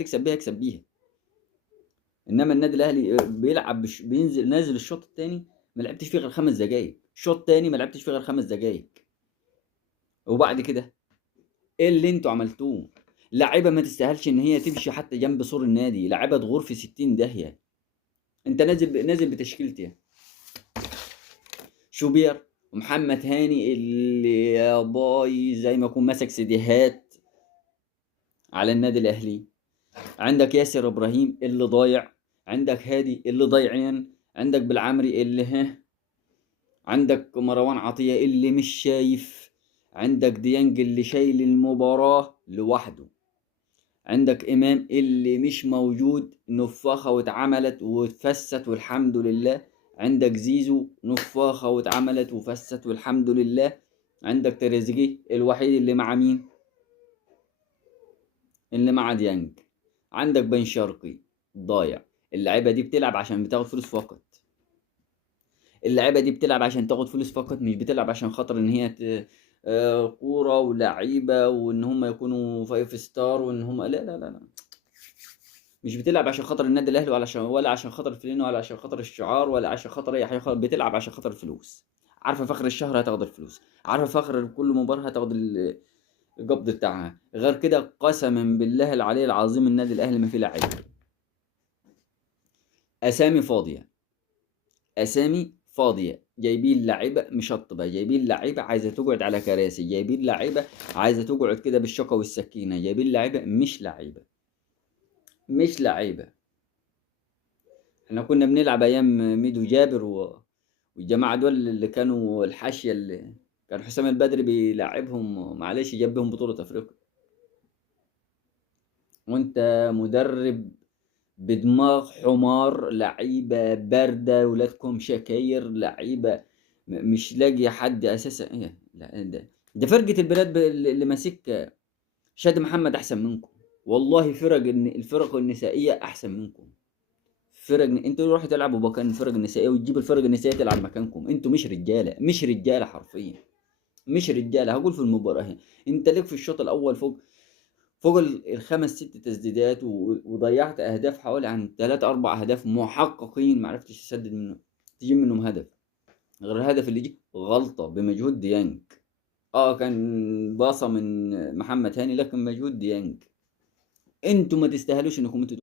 هتكسب بيها اكسب بيها. انما النادي الاهلي بيلعب بينزل نازل الشوط الثاني ما لعبتش فيه غير 5 دقايق، الشوط الثاني ما لعبتش فيه غير 5 دقايق. وبعد كده ايه اللي انتوا عملتوه؟ لعيبه ما تستاهلش ان هي تمشي حتى جنب سور النادي، لعيبه تغور في 60 داهيه. انت نازل بتشكيلتي شوبير ومحمد هاني اللي يا باي زي ما يكون ماسك سيديهات على النادي الاهلي. عندك ياسر ابراهيم اللي ضايع، عندك هادي اللي ضايعين، عندك بالعمري اللي عندك مروان عطية اللي مش شايف، عندك ديانج اللي شايل المباراة لوحده، عندك إمام اللي مش موجود، نفاخة واتعملت واتفست والحمد لله، عندك زيزو نفاخة واتعملت وفست والحمد لله، عندك تريزيجيه الوحيد اللي مع مين؟ اللي مع ديانج. عندك بن شرقي ضايع. اللعيبة دي بتلعب عشان بتاخد فلوس فقط، اللعيبه دي بتلعب عشان تاخد فلوس فقط، مش بتلعب عشان خاطر ان هي كوره ولعيبه وان هم يكونوا 5 ستار وان هم لا، مش بتلعب عشان خاطر النادي الاهلي ولا عشان خاطر الفلين ولا عشان خاطر الشعار ولا عشان خاطر اي حاجه خالص، بتلعب عشان خاطر الفلوس. عارفه فخر الشهر هتاخد الفلوس، عارفه فخر كل مباراه هتاخد القبض بتاعها. غير كده قسما بالله العلي العظيم النادي الاهلي ما فيه لعيبه، اسامي فاضيه، اسامي فاضيه، جايبين لعيبه مشطبه، جايبين لعيبه عايزه تقعد على كراسي، جايبين لعيبه عايزه تقعد كده بالشوكه والسكينه، جايبين لعيبه مش لعيبه، مش لعيبه. احنا كنا بنلعب ايام ميدو جابر والجماعه دول اللي كانوا الحاشيه، اللي كان حسام البدري بيلعبهم، معلش جاب بهم بطوله افريقيا. وانت مدرب بدماغ حمار، لعيبه بارده، ولادكم شكاير، لعيبه مش لاقي حد اساسا. ايه لا، ده فرقه البلاد اللي ماسك شاد محمد احسن منكم. والله الفرق النسائيه احسن منكم. انتوا روحوا تلعبوا مكان الفرق النسائيه وتجيب الفرق النسائيه تلعب مكانكم. انتوا مش رجاله، مش رجاله حرفيا، مش رجاله. هقول في المباراه هنا انت ليك في الشوط الاول فوق الخمس ست تسديدات وضيعت اهداف حوالي عن 3 4 اهداف محققين، ما عرفتش تسدد منهم، تجيب منهم هدف. غير الهدف اللي يجي غلطه بمجهود ديانج. كان باصه من محمد هاني لكن مجهود ديانج. انتوا ما تستاهلوش انكم انتوا